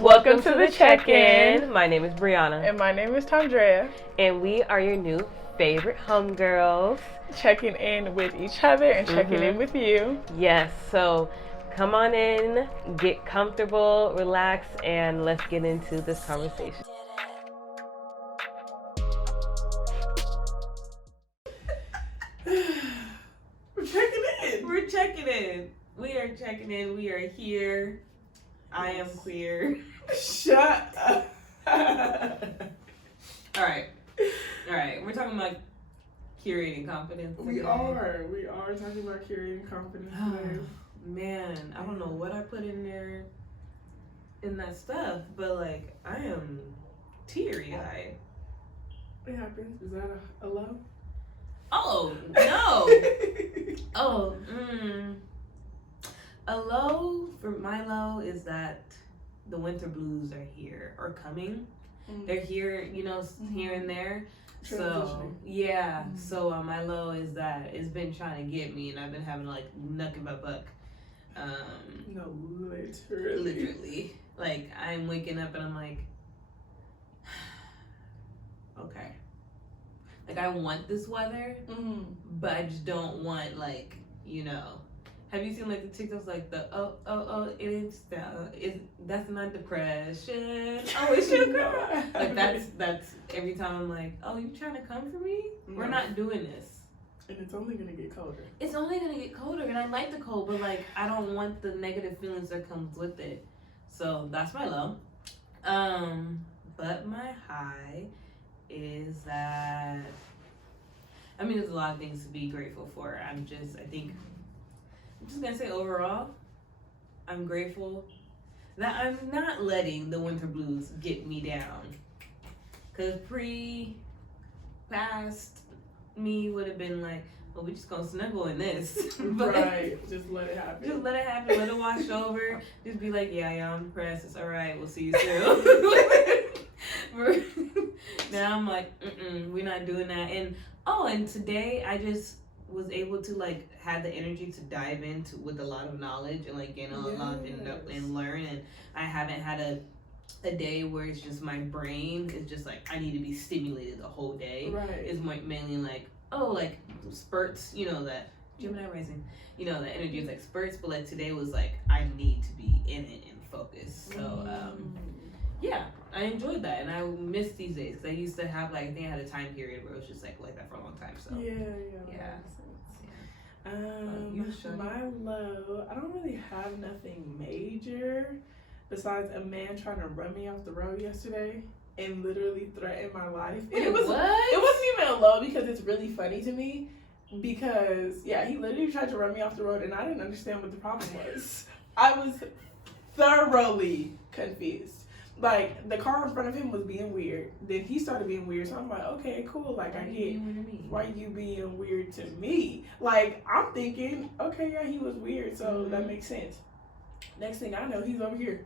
Welcome to the check-in. My name is Brianna. And my name is Tondrea. And we are your new favorite homegirls. Checking in with each other and checking in with you. Yes, so come on in, get comfortable, relax, and let's get into this conversation. We're checking in. We're checking in. We are checking in. We are here. I am queer. Shut up. All right. We're talking about curating confidence. We are talking about curating confidence today. Man, I don't know what I put in there in that stuff, but like I am teary-eyed. It happens. Is that a low? Oh no. A low for my low is that the winter blues are here or coming. They're here, here and there. So yeah. So my low is that it's been trying to get me, and I've been having to like knuck my buck. No, literally. Like I'm waking up and I'm like, okay. Like I want this weather, but I just don't want like, have you seen like the TikToks like the that's not depression. Oh, it's sugar. Like that's every time I'm like, oh, you trying to come for me? We're not doing this. And it's only gonna get colder. It's only gonna get colder, and I like the cold, but like I don't want the negative feelings that comes with it. So that's my low. But my high is that there's a lot of things to be grateful for. I'm just gonna say overall, I'm grateful that I'm not letting the winter blues get me down. Cause past me would have been like, well, we just gonna snuggle in this. But right, just let it happen. Just let it happen, let it wash over. Just be like, yeah, I'm depressed. It's all right. We'll see you soon. Now I'm like, we're not doing that. And today I just was able to like have the energy to dive into with a lot of knowledge and like gain a lot and learn. And I haven't had a day where it's just my brain is just like I need to be stimulated the whole day. Right. It's mainly like like spurts, that Gemini rising, the energy is like spurts, but like today was like I need to be in it and focused. So yeah, I enjoyed that, and I miss these days because I used to have like I think I had a time period where it was just like that for a long time. So yeah. My low, I don't really have nothing major besides a man trying to run me off the road yesterday and literally threaten my life. And it wasn't even a low because it's really funny to me because he literally tried to run me off the road and I didn't understand what the problem was. I was thoroughly confused. Like the car in front of him was being weird. Then he started being weird. So I'm like, okay, cool. Like I get why you being weird to me. Like I'm thinking, okay, yeah, he was weird, so that makes sense. Next thing I know, he's over here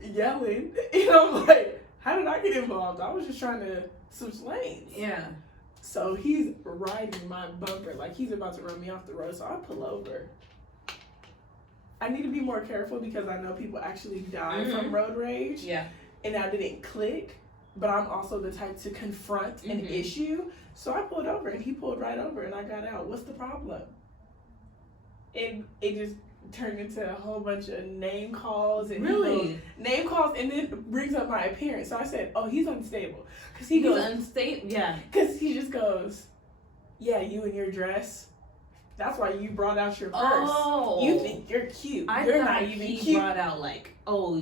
yelling. And I'm like, how did I get involved? I was just trying to switch lanes. Yeah. So he's riding my bumper like he's about to run me off the road. So I pull over. I need to be more careful because I know people actually die from road rage. Yeah. And I didn't click, but I'm also the type to confront an issue. So I pulled over and he pulled right over and I got out. What's the problem? And it just turned into a whole bunch of name calls and name calls and then brings up my appearance. So I said, oh, he's unstable. Because he's unstable. Yeah. Because he just goes, yeah, you and your dress. That's why you brought out your purse. Oh. You think you're cute. You're not even he cute. brought out like, no.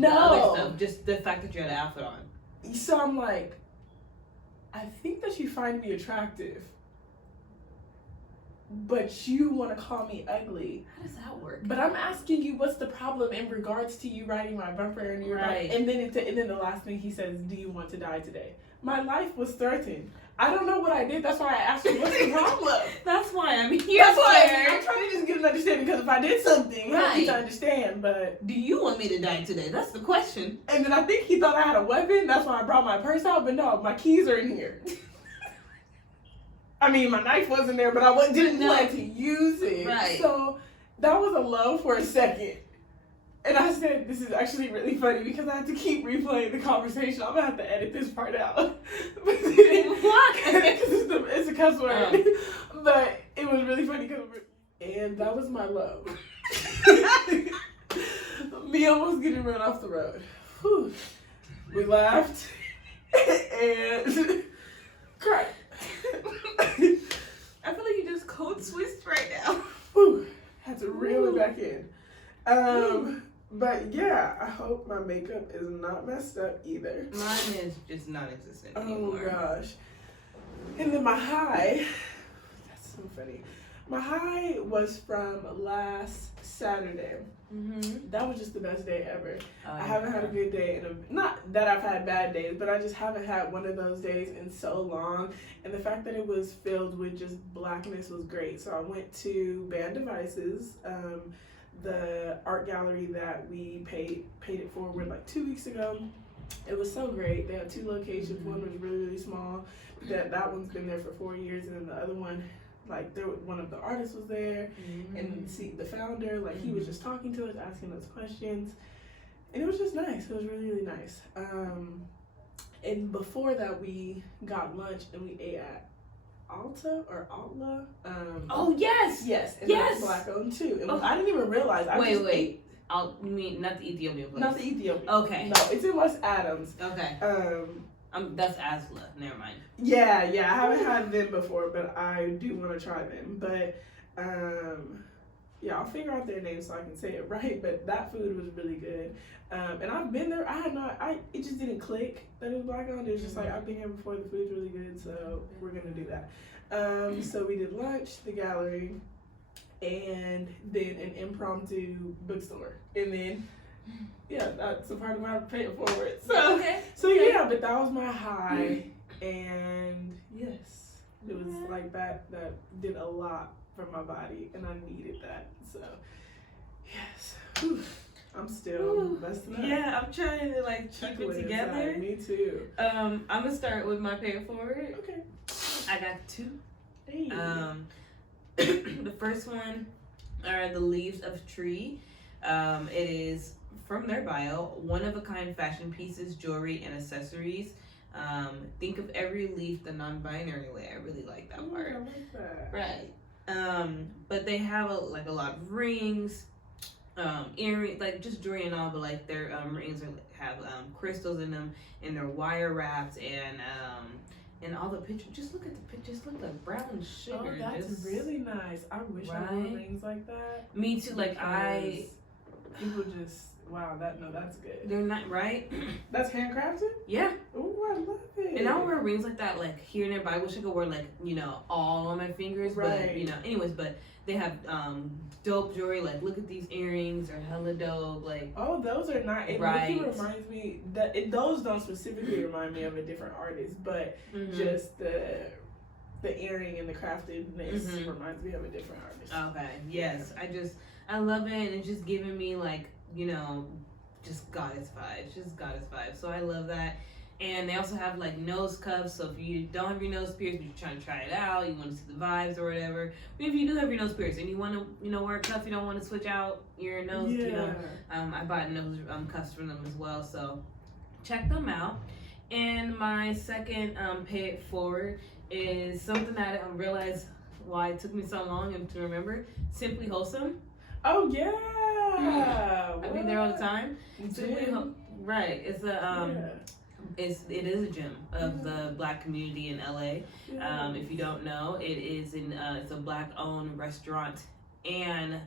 the other stuff. Just the fact that you had an outfit on. So I'm like, I think that you find me attractive, but you want to call me ugly. How does that work? But I'm asking you, what's the problem in regards to you riding my bumper and your right. And then the last thing he says, do you want to die today? My life was threatened. I don't know what I did. That's why I asked you, what's the problem? That's why I'm here. That's why I'm trying to just get an understanding because if I did something, help me to understand. But do you want me to die today? That's the question. And then I think he thought I had a weapon. That's why I brought my purse out. But no, my keys are in here. I mean, my knife wasn't there, but I didn't plan to use it. Right. So that was a low for a second. And I said, this is actually really funny because I have to keep replaying the conversation. I'm going to have to edit this part out. Why? Because it's a cuss word. But it was really funny. And that was my low. Me almost getting run off the road. Whew. We laughed and cried. I feel like you just code switched right now. Whew. Had to reel it back in. But yeah, I hope my makeup is not messed up either. Mine is just non-existent anymore. Oh gosh. And then my high, that's so funny. My high was from last Saturday. Mm-hmm. That was just the best day ever. Oh, I haven't had a good day not that I've had bad days, but I just haven't had one of those days in so long. And the fact that it was filled with just blackness was great. So I went to Band Devices, the art gallery that we paid it forward like 2 weeks ago. It was so great. They have 2 locations. Mm-hmm. One was really, really small. That one's been there for 4 years, and then the other one, like one of the artists was there, and the founder, like he was just talking to us, asking us questions, and it was just nice. It was really, really nice. And before that, we got lunch and we ate at Altla. Oh yes, yes, and yes. that's black owned too. And I didn't even realize. Wait. You mean not the Ethiopian place? Not the Ethiopian. Okay. No, it's in West Adams. Okay. That's Asla. Never mind. Yeah, I haven't had them before, but I do want to try them. But yeah, I'll figure out their name so I can say it right. But that food was really good. And I've been there. It just didn't click that it was black owned. It was just like, I've been here before. The food's really good, so we're gonna do that. So we did lunch, the gallery, and then an impromptu bookstore, and then yeah, that's a part of my pay it forward. So yeah, but that was my high, and yes, it was like that did a lot for my body, and I needed that. So yes. Whew. I'm still busting up. Yeah, I'm trying to like keep it together. Inside. Me too. I'm gonna start with my pay it forward. Okay. I got 2. Hey. The first one are the leaves of tree. It is from their bio, one of a kind fashion pieces, jewelry, and accessories. Think of every leaf the non-binary way. I really like that part. I like that. Right. But they have a lot of rings, earrings, like just jewelry and all, but like their rings have crystals in them, and they're wire wrapped, and all the pictures. Just look at the pictures. Look like brown sugar. Oh, that's really nice. I wish I wore rings like that. Me too. Like people just that's good. They're not right. That's handcrafted. Yeah. Oh, I love it. And I don't wear rings like that like here and there, but I wish I could wear like all on my fingers. Right. But anyways, but they have dope jewelry. Like look at these earrings, are hella dope. Like those are not. It reminds me that those don't specifically remind me of a different artist, but just the earring and the craftedness reminds me of a different artist. Okay. Yes. I love it, and it's just giving me like just goddess vibes. So I love that. And they also have like nose cuffs, so if you don't have your nose pierced but you're trying to try it out, you want to see the vibes or whatever, but if you do have your nose pierced and you want to wear a cuff, you don't want to switch out your nose, I bought nose cuffs from them as well, so check them out. And my second pay it forward is something that I didn't realize why it took me so long to remember. Simply Wholesome. Oh yeah. I be there all the time. Right. It's it is a gym of the Black community in LA. If you don't know, it's a Black owned restaurant and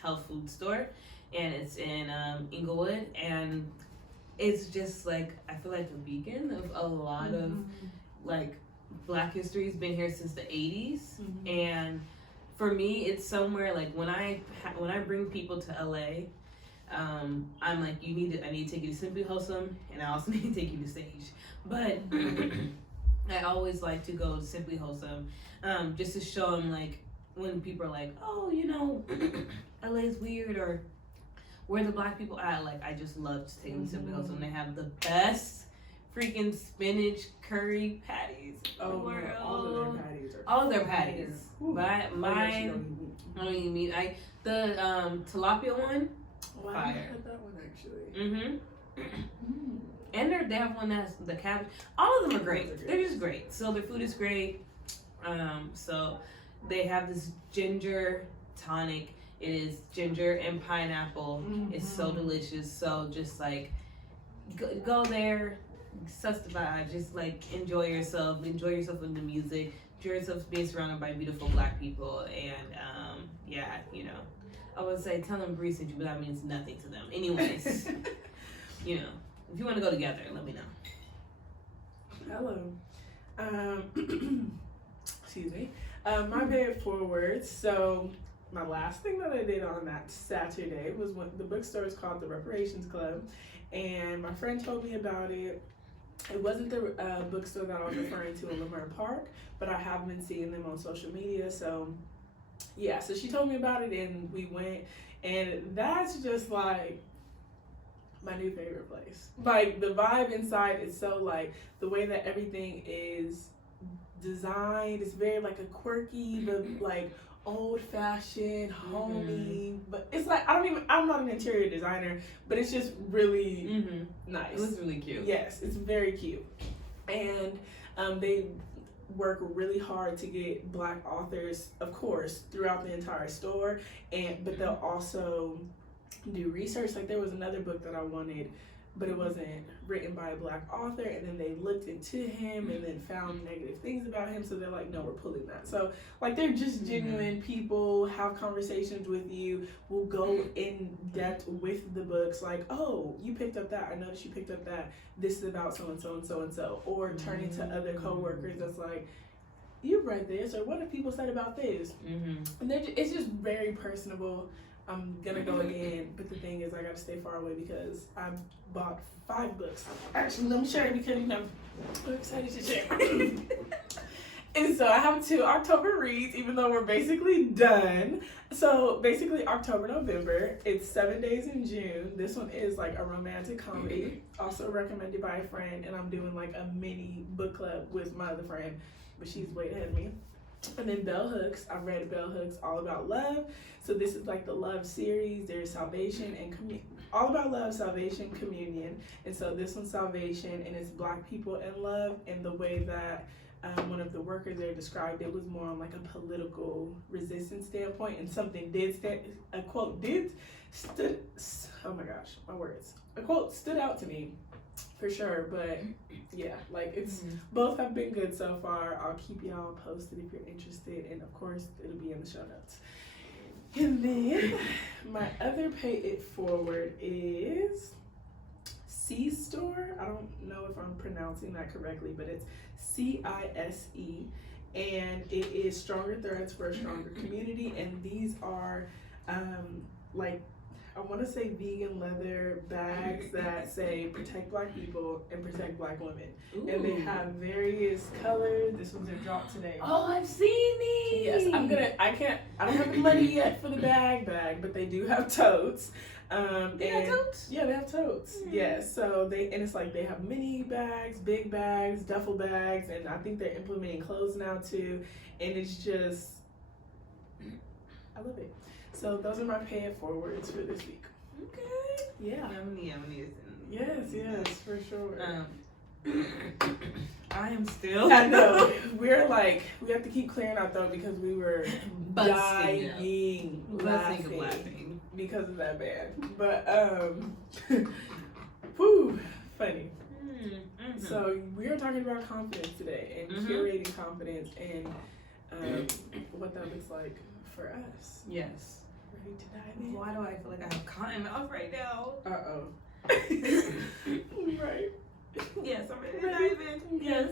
health food store, and it's in Inglewood, and it's just like I feel like a beacon of a lot of like Black history. Has been here since the 80s, and for me, it's somewhere like when I bring people to LA, I'm like, I need to take you to Simply Wholesome, and I also need to take you to Sage. But I always like to go to Simply Wholesome, just to show them like when people are like, oh, LA is weird, or where the Black people at. Like I just love to take them to Simply Wholesome. They have the best freaking spinach curry patties. All of their patties are. All of their patties. The tilapia one. Wow, Fire. actually. And they have one that's the cabbage. All of them are great. They're just great. So their food is great. So they have this ginger tonic. It is ginger and pineapple. It's so delicious. So just like go there, suss the vibe. Just like enjoy yourself. Enjoy yourself with the music. Enjoy yourself being surrounded by beautiful Black people. And yeah, you know, I would say tell them Bree sent you, but that means nothing to them. Anyways, you know. If you want to go together, let me know. Hello. Excuse me. My pay it forward. So my last thing that I did on that Saturday was when the bookstore is called the Reparations Club, and my friend told me about it. It wasn't the bookstore that I was referring to in Lamar Park, but I have been seeing them on social media. So yeah, so she told me about it, and we went, and that's just like my new favorite place. Like the vibe inside is so like the way that everything is designed. It's very like a quirky, but like old fashioned, homey. But it's like I'm not an interior designer, but it's just really nice. It was really cute. Yes, it's very cute. And they work really hard to get Black authors, of course, throughout the entire store. But they'll also do research. Like there was another book that I wanted, but it wasn't written by a Black author, and then they looked into him and then found negative things about him, so they're like, no, we're pulling that. So like they're just genuine people, have conversations with you, will go in depth with the books, like, oh, you picked up that, I noticed you picked up that, this is about so and so and so and so, or turning to other co-workers that's like, you read this, or what have people said about this? And it's just very personable. I'm gonna go again, but the thing is I gotta stay far away because I bought 5 books. Actually, let me share it because I'm excited to share. And so I have 2 October reads, even though we're basically done. So basically October, November, it's 7 days in June. This one is like a romantic comedy, also recommended by a friend, and I'm doing like a mini book club with my other friend, but she's way ahead of me. And then Belle Hooks, I've read Belle Hooks, all about love. So this is like the love series. There's salvation and all about love, salvation, communion. And so this one's salvation, and it's Black people in love. And the way that one of the workers there described it was more on like a political resistance standpoint, and something a quote stood out to me for sure. But yeah, like it's both have been good so far. I'll keep y'all posted if you're interested, and of course it'll be in the show notes. And then my other pay it forward is Cise store. I don't know if I'm pronouncing that correctly, but it's Cise, and it is Stronger Threads for a Stronger Community. And these are like, I want to say vegan leather bags that say protect Black people and protect Black women. Ooh. And they have various colors. This one's a drop today. Oh, I've seen these. Yes, I don't have the money yet for the bag, but they do have totes. They have totes? Yeah, they have totes. Yes, so it's like they have mini bags, big bags, duffel bags, and I think they're implementing clothes now too. And it's just, I love it. So those are my pay it forwards for this week. Okay. Yeah. I'm gonna need Yes, for sure. I am still. I know. We have to keep clearing out though because we were dying laughing because of that band. But whew, funny. So we are talking about confidence today and curating confidence and what that looks like for us. Yes. Ready to dive in? Why do I feel like I have cotton mouth right now? Right. Yes, I'm ready to dive in. Yes.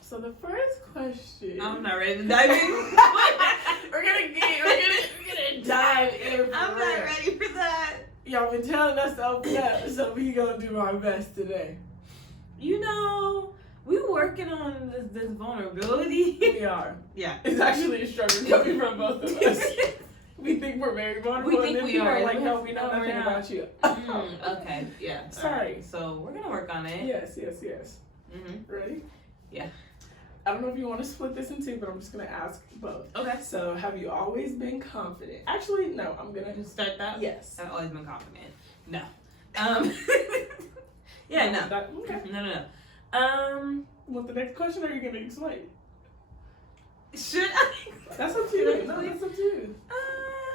So the first question. I'm not ready to dive in. we're gonna dive in. I'm not ready for that. Y'all been telling us to open up, so we gonna do our best today. You know, we working on this vulnerability. We are. Yeah. It's actually a struggle coming from both of us. We think we're very vulnerable. We think we are. Like, no, we know nothing about you. Okay. Yeah. Sorry. Right. So we're gonna work on it. Yes. Ready? Yeah. I don't know if you want to split this in two, but I'm just gonna ask both. Okay. So, have you always been confident? Actually, no. I'm gonna start that. Yes. I've always been confident. No. Yeah, no. Okay. No. Want the next question, or are you gonna explain? Should I? That's up to you. No, that's up to you.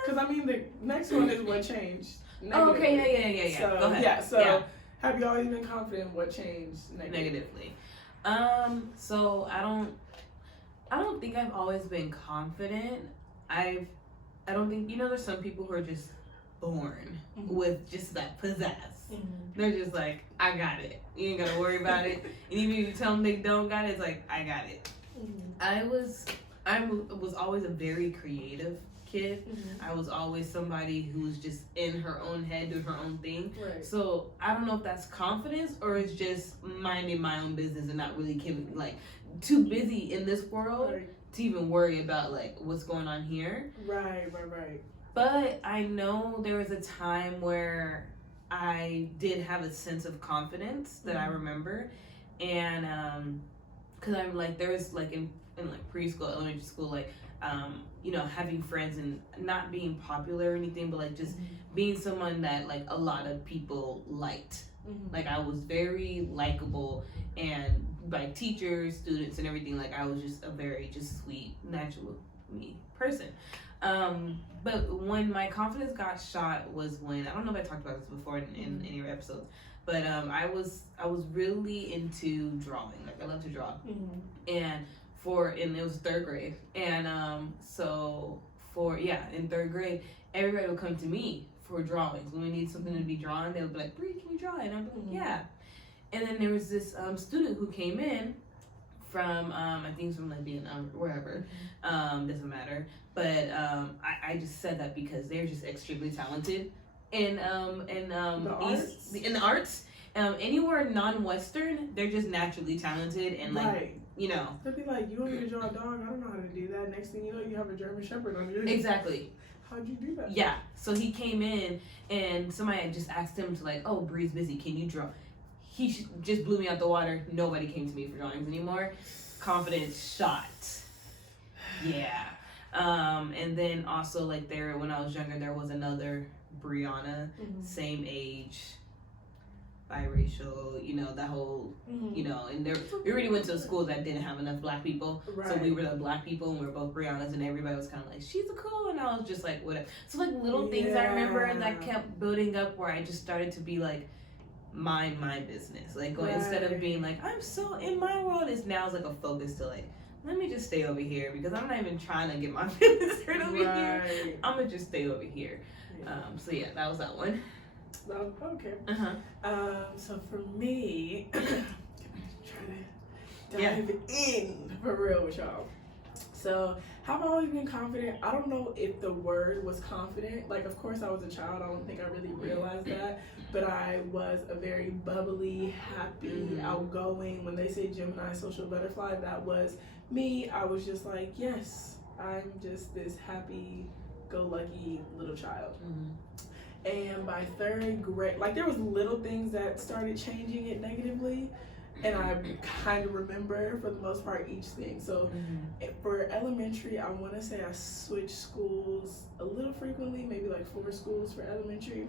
Because I mean, the next one is what changed. Oh, okay, yeah. So, Go ahead. Yeah. So, have you always been confident? What changed Negatively? So I don't think I've always been confident. I don't think, there's some people who are just born with just that pizzazz. They're just like, I got it. You ain't gotta worry about it. And even if you tell them they don't got it, it's like, I got it. I was always a very creative kid. I was always somebody who was just in her own head doing her own thing. Right. So I don't know if that's confidence or it's just minding my own business and not really giving, like, too busy in this world to even worry about, like, what's going on here. Right. But I know there was a time where I did have a sense of confidence that I remember, and because I'm like, there was like in like preschool, elementary school, like having friends and not being popular or anything, but like just being someone that like a lot of people liked. Like I was very likable, and by teachers, students, and everything. Like I was just a very just sweet, natural me person. But when my confidence got shot was when, I don't know if I talked about this before in any of your episodes, but I was really into drawing. Like I love to draw, and it was third grade, and in third grade, everybody would come to me for drawings. When we need something to be drawn, they would be like, Bree, can you draw? And I'd be like, yeah. And then there was this student who came in from I think from like Vietnam or wherever, doesn't matter. But I just said that because they're just extremely talented in the arts. Anywhere non-Western, they're just naturally talented and like They'll be like, you want me to draw a dog? I don't know how to do that. Next thing you know, you have a German Shepherd on your Exactly. How'd you do that? Yeah. So he came in and somebody had just asked him to like, oh, Bree's busy. Can you draw? He just blew me out the water. Nobody came to me for drawings anymore. Confidence shot. Yeah. And then also like when I was younger, there was another Brianna, same age, biracial, that whole, and we already went to a school that didn't have enough black people. Right. So we were the black people and we were both Briannas, and everybody was kind of like, she's a cool, and I was just like, whatever. So like little things I remember that kept building up where I just started to be like, mind my business. Like instead of being like, I'm so in my world, it's like a focus to like, let me just stay over here because I'm not even trying to get my feelings hurt over here. I'm gonna just stay over here. So yeah, that was that one. Okay. So for me, try to dive in for real with y'all. So, have I always been confident? I don't know if the word was confident. Like, of course, I was a child. I don't think I really realized that. But I was a very bubbly, happy, outgoing. When they say Gemini social butterfly, that was me. I was just like, yes, I'm just this happy-go-lucky little child. And by third grade, like there was little things that started changing it negatively, and I kind of remember for the most part each thing. So for elementary, I want to say I switched schools a little frequently, maybe like 4 schools for elementary.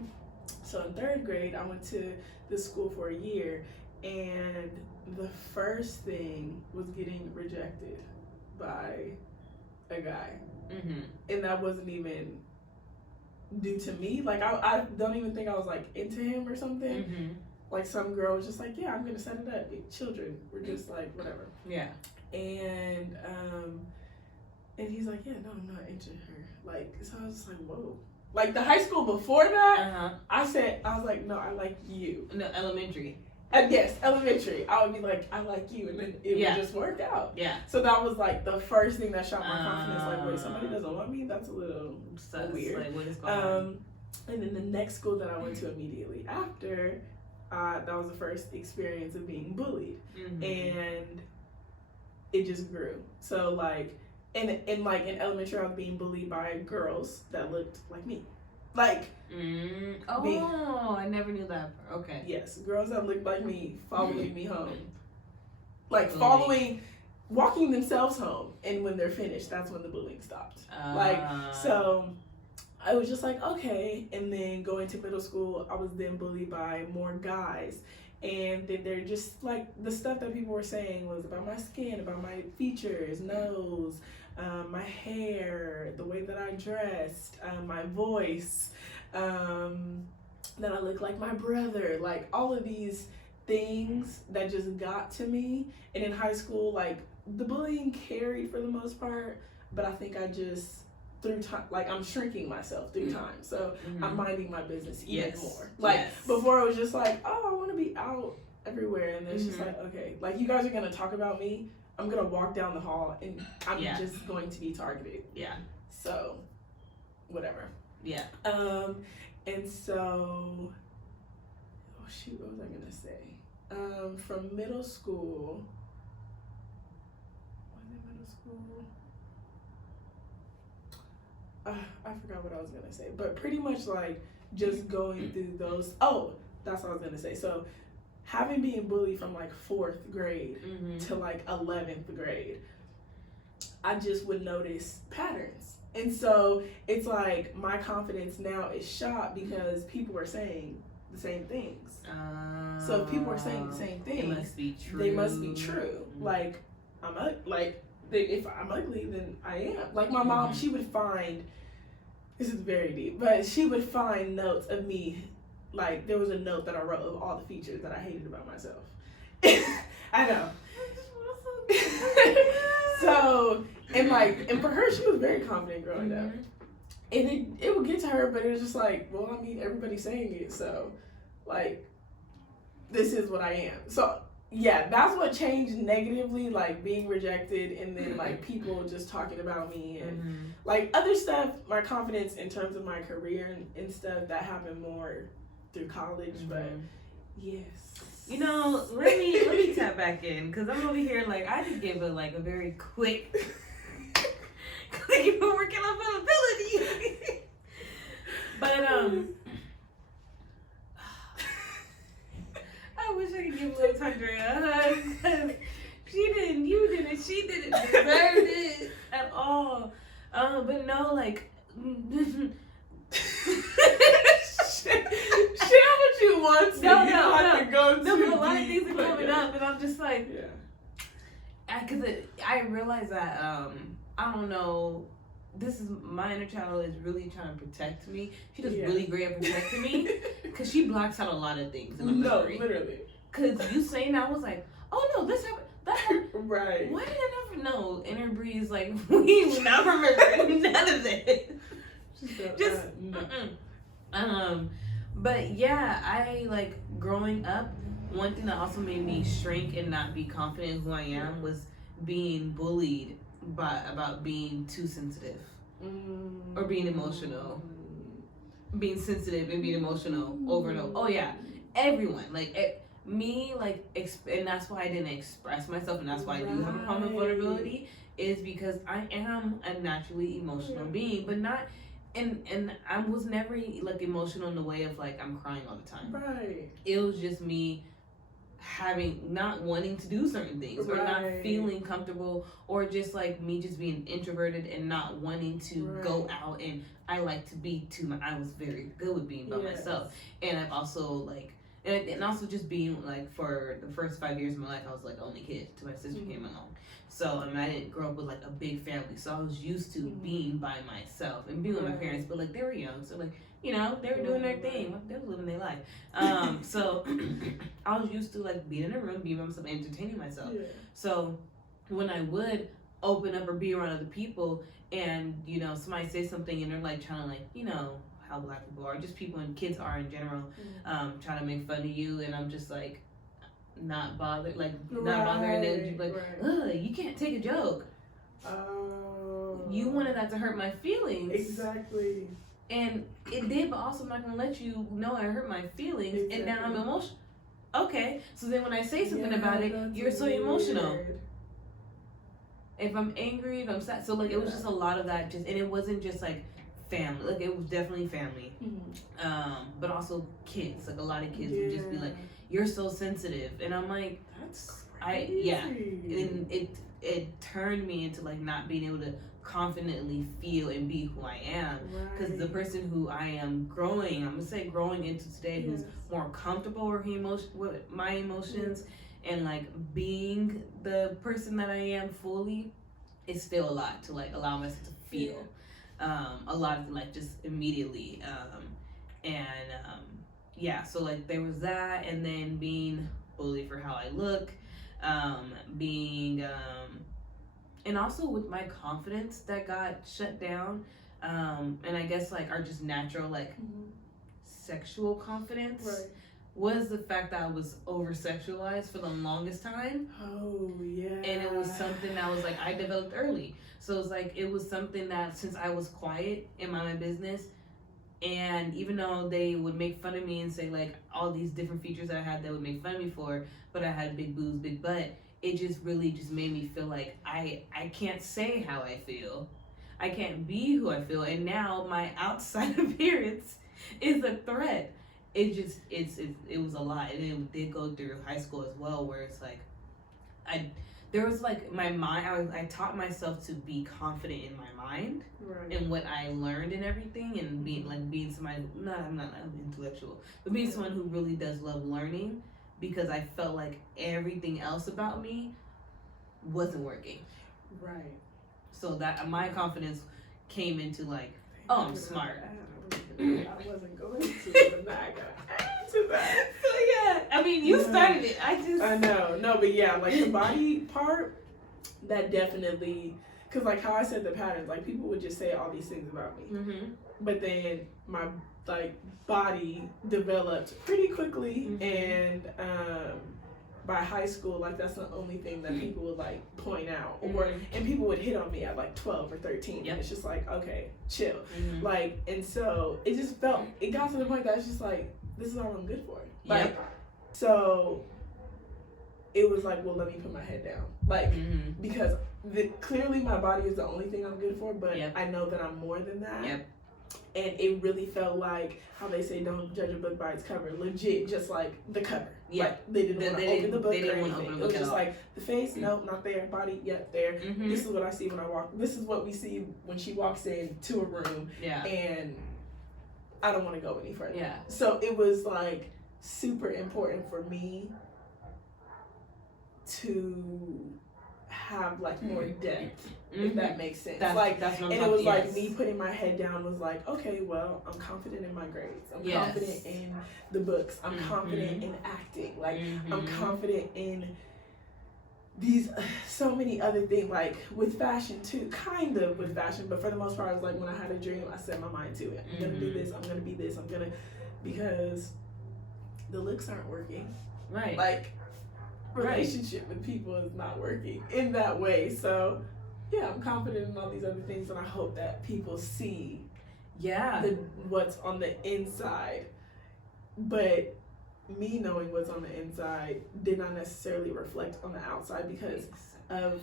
So in third grade, I went to this school for a year, and the first thing was getting rejected by a guy, and that wasn't even due to me. Like I don't even think I was like into him or something. Like some girl was just like, yeah, I'm gonna set it up. Children were just like whatever. Yeah. And he's like, yeah, no, I'm not into her. Like, so I was just like, whoa. Like the high school before that, I was like, no, I like you. No, elementary. Yes, elementary. I would be like, I like you, and then it would just work out. Yeah. So that was like the first thing that shot my confidence. Like, wait, somebody doesn't want me? That's a little weird. Like, what is going on? And then the next school that I went to immediately after, that was the first experience of being bullied, and it just grew. So like, in elementary, I was being bullied by girls that looked like me. Like, I never knew that. Okay. Yes, girls that looked like me following me home. Like walking themselves home, and when they're finished, that's when the bullying stopped. So I was just like, okay. And then going to middle school, I was then bullied by more guys. And then they're just like, the stuff that people were saying was about my skin, about my features, nose, my hair, the way that I dressed, my voice, that I look like my brother, like all of these things that just got to me. And in high school, like the bullying carried for the most part, but I think I just, through time, like I'm shrinking myself through time, so I'm minding my business even more. Like before, it was just like, oh, I want to be out everywhere, and then it's just like, okay, like you guys are gonna talk about me, I'm gonna walk down the hall, and I'm just going to be targeted. Yeah. So, whatever. Yeah. And so, oh shoot, what was I gonna say? From middle school. Was it middle school? I forgot what I was gonna say, but pretty much like just going through those. Oh, that's what I was gonna say. So having been bullied from like 4th grade to like 11th grade, I just would notice patterns. And so it's like my confidence now is shot because people are saying the same things. So if people are saying the same things, it must be true. They must be true. Like if I'm ugly, then I am. Like my mom, she would find, this is very deep, but she would find notes of me. Like there was a note that I wrote of all the features that I hated about myself. I know. So, and for her, she was very confident growing up. And it would get to her, but it was just like, well, I mean, everybody's saying it, so like, this is what I am. So yeah, that's what changed negatively, like being rejected and then like people just talking about me and like other stuff, my confidence in terms of my career and stuff that happened more through college, but yes. You know, let me tap back in because I'm over here like I just gave a very quick working on availability. But I wish I could give Lil Tundra a hug because she didn't, you didn't, she didn't deserve it at all. But no, like share what you want to. No, but a lot of things are coming up, and I'm just like, because I realize that I don't know. This is my inner child is really trying to protect me. She does really great at protecting me because she blocks out a lot of things in the memory. No, literally. Because you saying that, I was like, oh no, this happened. That happened. Right. Why did I never know? Inner Breeze, like we would not remember none of it. Just but yeah, I like growing up. One thing that also made me shrink and not be confident in who I am was being bullied about being too sensitive or being emotional, being sensitive and being emotional over and over. Oh yeah, everyone me and that's why I didn't express myself, and that's why I do have a problem with vulnerability is because I am a naturally emotional being, but not. And I was never like emotional in the way of like I'm crying all the time. Right. It was just me not wanting to do certain things or not feeling comfortable, or just like me just being introverted and not wanting to go out. And I like to be I was very good with being by myself. And I've also and also just being like for the first 5 years of my life, I was like the only kid till my sister came along. So I didn't grow up with like a big family, so I was used to being by myself and being with my parents. But like they were young, so like they were doing their thing, they were living their life. So I was used to like being in a room, being by myself, entertaining myself. Yeah. So when I would open up or be around other people, and somebody say something and they're like trying to like how Black people are, just people and kids are in general, trying to make fun of you, and I'm just like. Not bothered, not bothered, and then you're like, ugh, you can't take a joke. Oh. You wanted that to hurt my feelings. Exactly. And it did, but also I'm not gonna let you know I hurt my feelings, and now I'm emotional. Okay, so then when I say something about it, you're so emotional. If I'm angry, if I'm sad, so it was just a lot of that, and it wasn't just like family, it was definitely family, but also kids, a lot of kids would just be like, you're so sensitive, and I'm like, that's crazy. and it turned me into like not being able to confidently feel and be who I am. Because the person who I am growing, I'm gonna say growing into today, who's more comfortable with my emotions and like being the person that I am fully, it's still a lot to like allow myself to feel. A lot of like just immediately. So like there was that, and then being bullied for how I look, and also with my confidence that got shut down, and I guess like our just natural like sexual confidence was the fact that I was over sexualized for the longest time. Oh yeah. And it was something that was like I developed early. So it's like it was something that since I was quiet in my business, and even though they would make fun of me and say like all these different features that I had that would make fun of me for, but I had big boobs, big butt, it just really just made me feel like I can't say how I feel. I can't be who I feel. And now my outside appearance is a threat. It was a lot. And it did go through high school as well, where it's like there was like my mind, I taught myself to be confident in my mind and what I learned and everything, and being somebody, I'm not intellectual, but being someone who really does love learning, because I felt like everything else about me wasn't working. Right. So that my confidence came into like, oh, I'm smart. I wasn't going to, but now I gotta add to that. So yeah, I mean, you started it. I know. No, but yeah, like the body part, that definitely, because like how I said the patterns, like people would just say all these things about me, but then my like body developed pretty quickly, and by high school, like that's the only thing that people would like point out, and people would hit on me at like 12 or 13. And it's just like, okay, chill, like, and so it just it got to the point that it's just like, this is all I'm good for, like, so it was like, well, let me put my head down, like, because clearly my body is the only thing I'm good for, but I know that I'm more than that. And it really felt like how they say don't judge a book by its cover. Legit, just like the cover. Like they didn't want to open the book or anything. It was just like the face, nope, not there. Body, yep, there. This is what I see when I walk. This is what we see when she walks into a room. And I don't want to go any further. So it was like super important for me to have like more depth, if that makes sense. That's what and it was like me putting my head down was like, okay, well, I'm confident in my grades. I'm confident in the books. I'm confident in acting. Like I'm confident in these so many other things, like with fashion too, kind of with fashion, but for the most part, I was like, when I had a dream, I set my mind to it. I'm gonna do this. I'm gonna be this. Because the looks aren't working. Like relationship with people is not working in that way. So yeah, I'm confident in all these other things, and I hope that people see what's on the inside. But me knowing what's on the inside did not necessarily reflect on the outside because of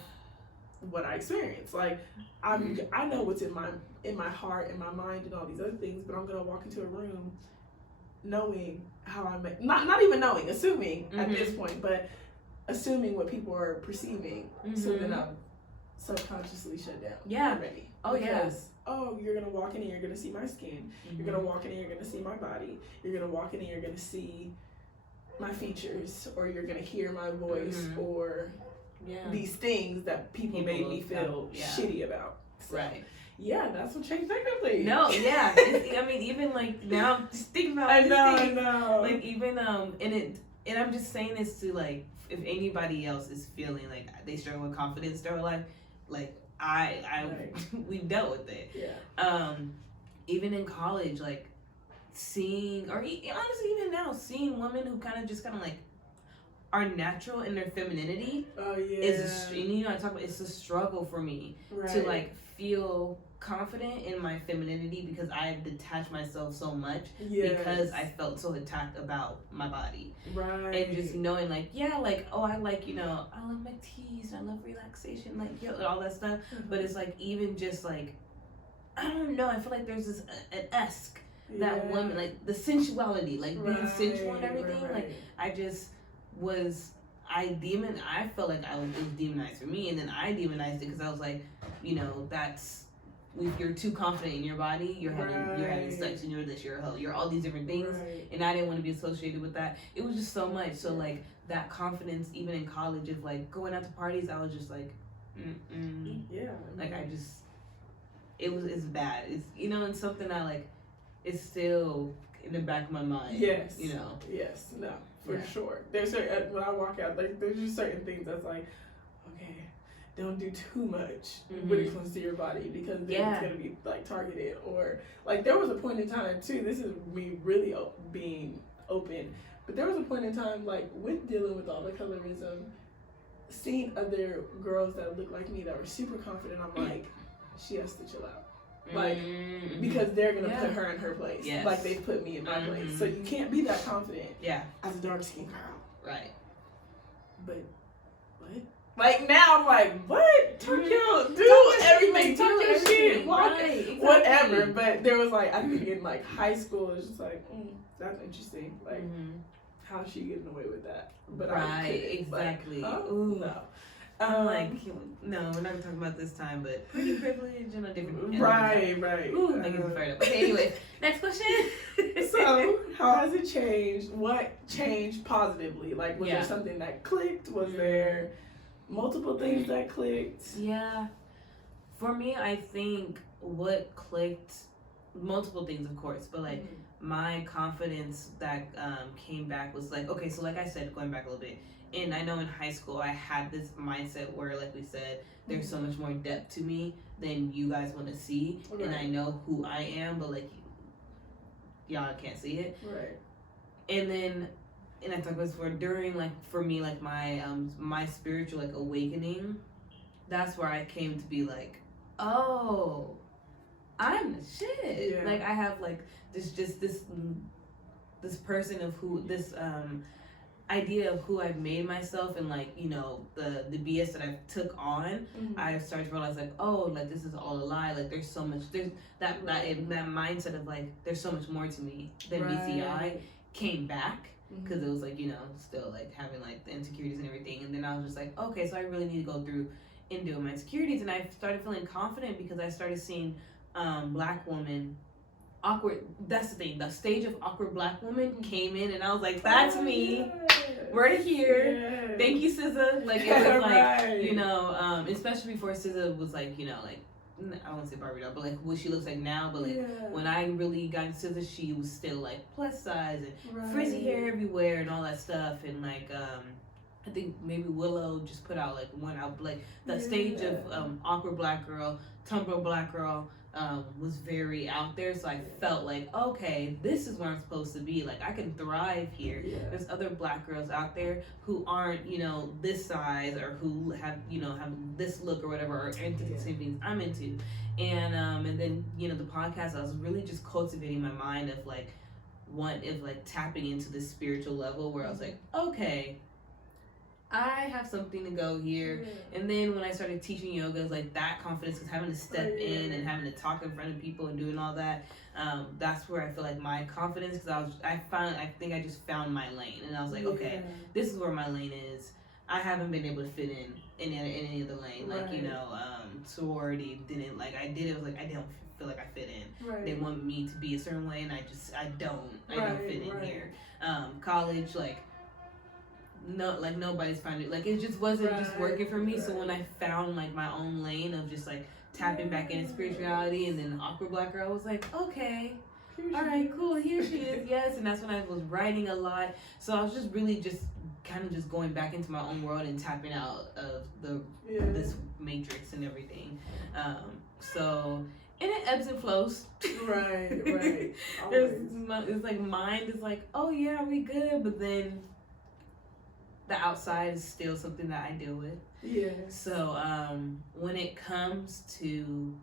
what I experienced. Like I know what's in my heart and my mind and all these other things, but I'm gonna walk into a room knowing how I'm not even knowing, assuming at this point, but assuming what people are perceiving, so then I'm subconsciously shut down already. You're gonna walk in and you're gonna see my skin. You're gonna walk in and you're gonna see my body. You're gonna walk in and you're gonna see my features, or you're gonna hear my voice, or these things that people made me feel shitty about. So, yeah, that's what changed technically. No, yeah. I mean, even like now, I'm just thinking about I know. Like even and I'm just saying this to like, if anybody else is feeling like they struggle with confidence their whole life, like we've dealt with it. Even in college, like seeing, or honestly even now, seeing women who kind of like are natural in their femininity is I talk about, it's a struggle for me to like feel confident in my femininity, because I detached myself so much because I felt so attacked about my body. And just knowing like, I like, I love my teas, I love relaxation, like, all that stuff. But it's like, even just like, I don't know, I feel like there's this an esque that woman, like the sensuality, like being sensual and everything. Like I I felt like it was demonized for me, and then I demonized it because I was like, you know, that's if you're too confident in your body, you're having sex, and you're this, you're a hoe, you're all these different things, and I didn't want to be associated with that. It was just so much. So like that confidence, even in college, of like going out to parties, I was just like, like I just, it's bad. It's, you know, and something I like, it's still in the back of my mind. Yes. You know. Yes. No. For sure. There's certain, when I walk out, like there's just certain things that's like, okay, don't do too much when it comes to your body, because then it's gonna be like targeted. Or like there was a point in time too. This is me really being open, but there was a point in time like with dealing with all the colorism, seeing other girls that look like me that were super confident. I'm like, she has to chill out. Like, because they're gonna put her in her place, like they put me in my place. So you can't be that confident, as a dark skinned girl, right? But what? Like now I'm like, what? Talk your, do everything, talk your shit, whatever. But there was like, I think in like high school, it's just like, that's interesting. Like, how's she getting away with that? But exactly. Like, no. I'm like, no, we're not talking about this time, but pretty privilege and a different. Right. Ooh, I get fired up. Okay, anyway, next question. So, how has it changed? What changed positively? Like, was there something that clicked? Was there multiple things that clicked? Yeah. For me, I think what clicked, multiple things, of course, but like my confidence that came back was like, okay, so like I said, going back a little bit. And I know in high school I had this mindset where, like we said, there's so much more depth to me than you guys want to see. Right. And I know who I am, but like y'all can't see it. Right. And then, and I talked about this before, during like for me, like my my spiritual like awakening, that's where I came to be like, oh, I'm the shit. Yeah. Like I have like this person of who this idea of who I've made myself, and like, you know, the BS that I took on, I started to realize like, oh, like this is all a lie. Like there's so much, there's that mindset of like there's so much more to me than BCI came back, because it was like, you know, still like having like the insecurities and everything. And then I was just like, okay, so I really need to go through and do my insecurities. And I started feeling confident because I started seeing Black women awkward. That's the thing, the stage of awkward Black woman came in, and I was like, that's me. We're here. Thank you, Cise. Like it was like, you know, especially before Cise was like, you know, like I won't say Barbie doll, but like what she looks like now. But like when I really got into Cise, she was still like plus size and frizzy hair everywhere and all that stuff. And like I think maybe Willow just put out like one out, like the stage of awkward Black girl, tomboy Black girl. Was very out there, so I felt like, okay, this is where I'm supposed to be. Like I can thrive here. There's other Black girls out there who aren't, you know, this size, or who have, you know, have this look or whatever, or into the same things I'm into. And then, you know, the podcast, I was really just cultivating my mind of like tapping into this spiritual level where I was like, okay, I have something to go here. And then when I started teaching yoga, it was like that confidence, because having to step in and having to talk in front of people and doing all that, that's where I feel like my confidence, because I think I just found my lane, and I was like, okay, this is where my lane is. I haven't been able to fit in any other lane, like, you know, sorority didn't, like I did, it was like I don't feel like I fit in. They want me to be a certain way, and I don't fit in here. College, like, no, like nobody's finding it. Like it just wasn't just working for me. So when I found like my own lane of just like tapping back into spirituality, and then awkward Black girl, I was like, okay, all right, cool, here she is, yes. And that's when I was writing a lot. So I was just really just kind of just going back into my own world and tapping out of this matrix and everything. So, and it ebbs and flows. Right. It's like mind is like, oh yeah, we good, but then the outside is still something that I deal with. So when it comes to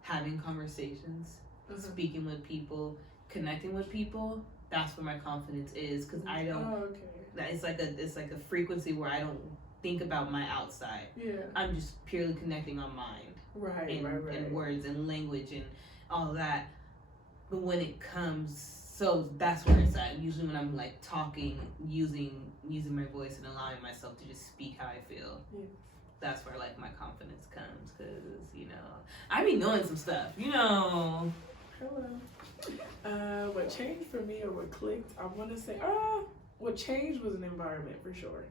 having conversations, speaking with people, connecting with people, that's where my confidence is, because I don't. It's like a frequency where I don't think about my outside. I'm just purely connecting on mind. And words and language and all that. But when it comes so that's where it's at. Usually when I'm like talking, using my voice and allowing myself to just speak how I feel. Yeah. That's where like my confidence comes, because I be knowing some stuff, Hello. What changed for me, or what clicked, I want to say, what changed was an environment for sure.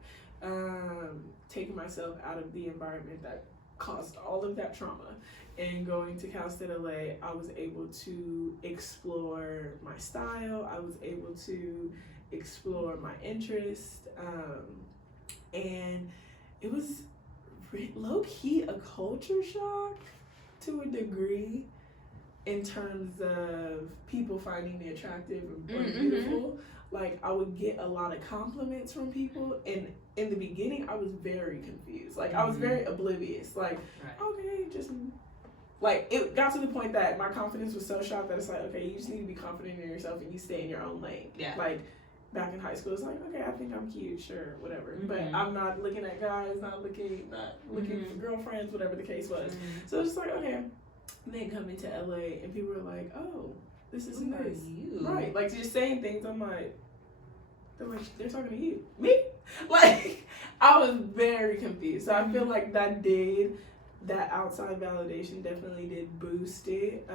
Taking myself out of the environment that caused all of that trauma and going to Cal State LA, I was able to explore my style. I was able to explore my interest, and it was low-key a culture shock to a degree, in terms of people finding me attractive or beautiful. Like, I would get a lot of compliments from people, and in the beginning I was very confused. Like, I was very oblivious. Like, okay, just like, it got to the point that my confidence was so shot that it's like, okay, you just need to be confident in yourself and you stay in your own lane. Yeah. Like, back in high school, it's like, okay, I think I'm cute, sure, whatever. But I'm not looking at guys, not looking for girlfriends, whatever the case was. So it's just like, okay. And then coming to LA, and people were like, oh, this is nice. Right, like, just saying things, I'm like, they're talking to you. Me? Like, I was very confused. So I feel like that outside validation definitely did boost it.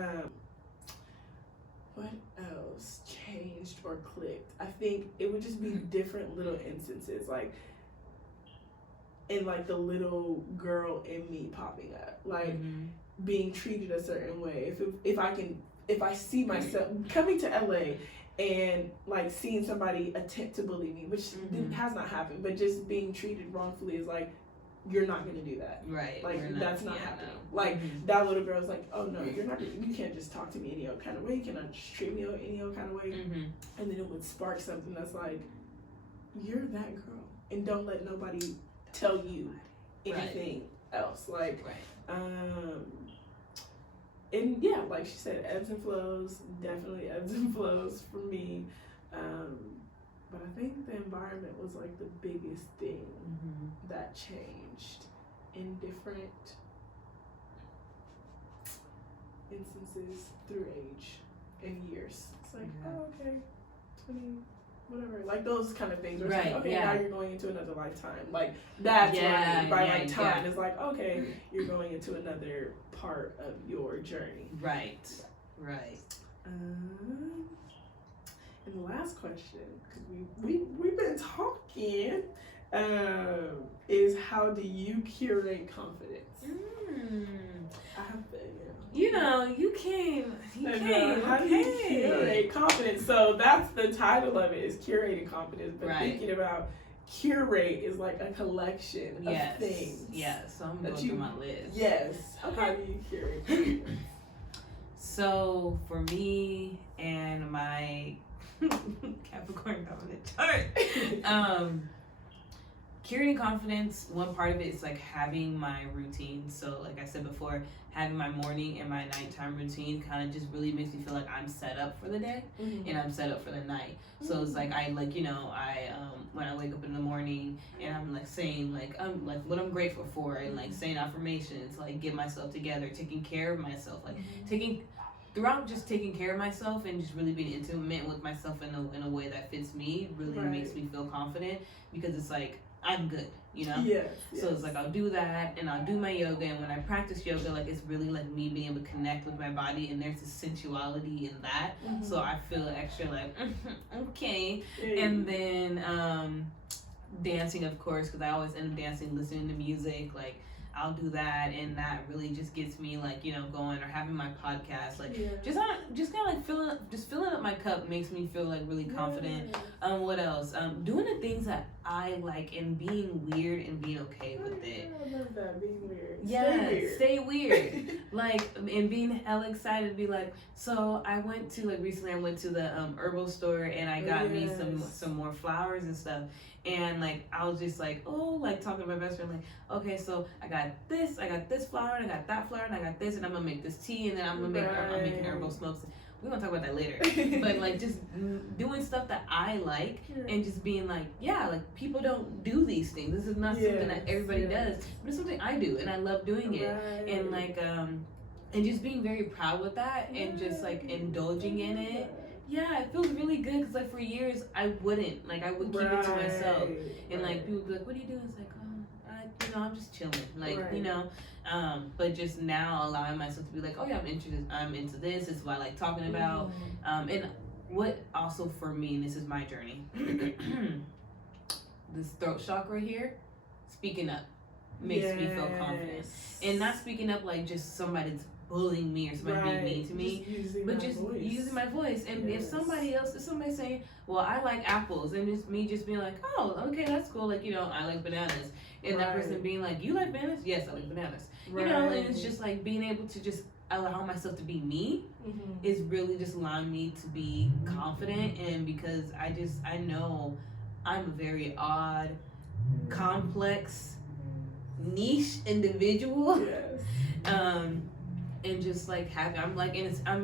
What else changed or clicked? I think it would just be different little instances, like, and like the little girl in me popping up, like being treated a certain way. If I see myself coming to LA and like seeing somebody attempt to bully me, which has not happened, but just being treated wrongfully is like, you're not gonna do that. Right. Like, that's not happening. No. Like, that little girl's like, oh no, you can't just talk to me any old kind of way. You cannot just treat me any old kind of way. And then it would spark something that's like, you're that girl, and don't let nobody tell you anything else. Like, and yeah, like she said, ebbs and flows, definitely ebbs and flows for me. But I think the environment was like the biggest thing that changed in different instances through age and years. It's like, oh, okay, 20, whatever. Like, those kind of things. Like, okay, now you're going into another lifetime. Like, that's what I mean by like time. It's like, okay, you're going into another part of your journey. Right. And the last question, because we've been talking, is how do you curate confidence? I have been, you came. How do you curate confidence? So that's the title of it, is Curating Confidence. But thinking about curate is like a collection of things. Yes, so I'm going through my list. Yes. Okay. How do you curate confidence? So for me and my Capricorn dominant chart, curating confidence, one part of it is like having my routine. So like I said before, having my morning and my nighttime routine kind of just really makes me feel like I'm set up for the day and I'm set up for the night. So it's like I when I wake up in the morning and I'm like saying like what I'm grateful for, and like saying affirmations, like get myself together, taking care of myself, like taking care of myself and just really being intimate with myself in a way that fits me really makes me feel confident, because it's like I'm good, Yes. So it's like I'll do that and I'll do my yoga, and when I practice yoga, like it's really like me being able to connect with my body, and there's a sensuality in that. So I feel extra like okay. And then dancing, of course, because I always end up dancing, listening to music, like I'll do that, and that really just gets me like going, or having my podcast, like just kind of like filling up my cup makes me feel like really confident. What else? Doing the things that I like and being weird and being okay with it. I love that, being weird. Yeah, stay weird. Like, and being hella excited to be like, so I went to recently I went to the herbal store and I got me some more flowers and stuff. And like I was just like, like talking to my best friend, like, okay, so I got this flower, and I got that flower, and I got this, and I'm gonna make this tea, and then I'm making herbal smokes. We're gonna talk about that later. But like just doing stuff that I like, and just being like, like people don't do these things. This is not something that everybody does, but it's something I do, and I love doing it. And like and just being very proud with that, and just like indulging in it. yeah, it feels really good because like for years I wouldn't, like I would keep it to myself, and like people would be like, "What do you do?" It's like, "Oh, I'm just chilling," like but just now allowing myself to be like, "Oh yeah, I'm into this. This is what I like talking about," and what also for me, and this is my journey, this throat chakra here, speaking up makes me feel confident, and not speaking up like just somebody's bullying me or somebody being mean to me, using my voice. And if somebody's saying, well, I like apples, and it's me just being like, oh, okay, that's cool, like, I like bananas, and that person being like, you like bananas? Yes, I like bananas, and it's just like being able to just allow myself to be me is really just allowing me to be confident. And because I know I'm a very odd, complex, niche individual, and just like I'm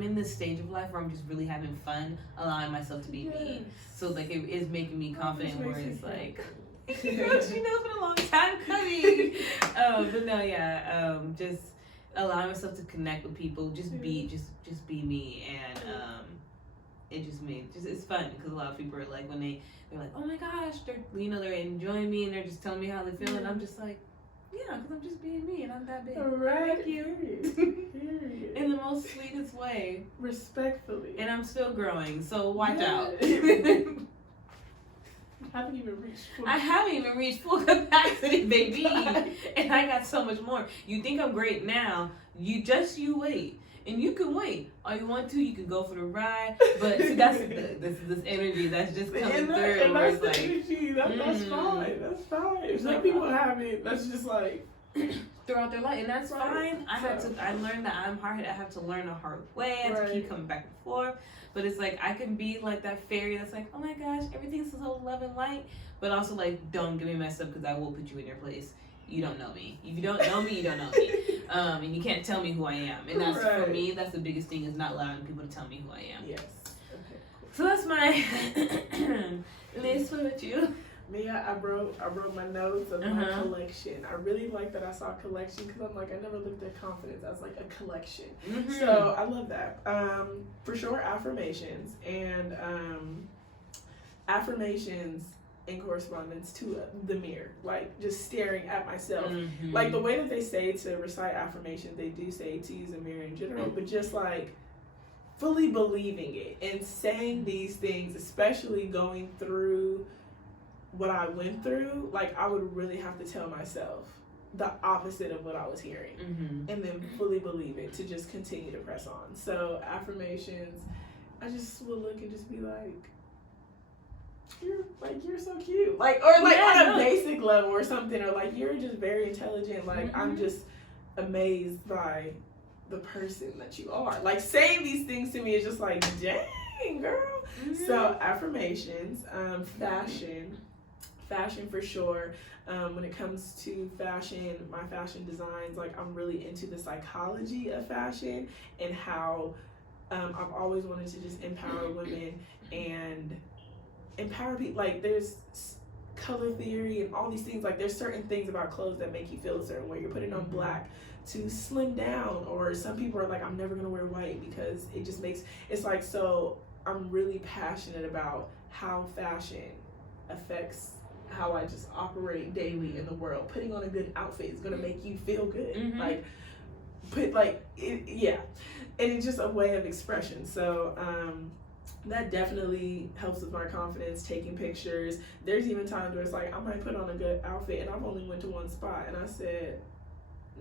in this stage of life where I'm just really having fun, allowing myself to be me. So like it is making me confident, where it's like, she knows it's been a long time coming. But no, just allowing myself to connect with people, just be me, and it just it's fun because a lot of people are like, when they're like, oh my gosh, they're enjoying me and they're just telling me how they feel, and I'm just like, yeah, because I'm just being me and I'm that big. Right. Thank you. Period. In the most sweetest way. Respectfully. And I'm still growing, so watch out. I haven't even reached full capacity, baby. And I got so much more. You think I'm great now, you wait. And you can wait all you want to. You can go for the ride, but see, that's this energy that's just coming through. And that's the energy. That's fine. That's fine. Some people have it. That's just like throughout their life, and that's fine. I learned that I'm hard. I have to learn the hard way. I have to keep coming back and forth. But it's like I can be like that fairy that's like, oh my gosh, everything's so love and light. But also like, don't get me messed up because I will put you in your place. You don't know me. If you don't know me, you don't know me. And you can't tell me who I am. And that's for me, that's the biggest thing, is not allowing people to tell me who I am. Yes. Okay, cool. So that's my list. What about you? Me, I wrote my notes of my collection. I really like that I saw collection because I'm like, I never looked at confidence as like a collection. So I love that. For sure, affirmations, and affirmations in correspondence to the mirror, like just staring at myself. Like the way that they say to recite affirmations, they do say to use a mirror in general, but just like fully believing it and saying these things, especially going through what I went through, like I would really have to tell myself the opposite of what I was hearing, and then fully believe it to just continue to press on. So affirmations, I just will look and just be like, you're so cute, like, or like on a basic level or something, or like you're just very intelligent, like I'm just amazed by the person that you are. Like saying these things to me is just like, dang girl. So affirmations, fashion for sure. When it comes to fashion, my fashion designs, like I'm really into the psychology of fashion and how I've always wanted to just empower women and empower people. Like there's color theory and all these things, like there's certain things about clothes that make you feel a certain way. You're putting on black to slim down, or some people are like, I'm never gonna wear white because it just makes, it's like, so I'm really passionate about how fashion affects how I just operate daily in the world. Putting on a good outfit is gonna make you feel good. And it's just a way of expression. So that definitely helps with my confidence, taking pictures. There's even times where it's like I might put on a good outfit and I've only went to one spot and I said,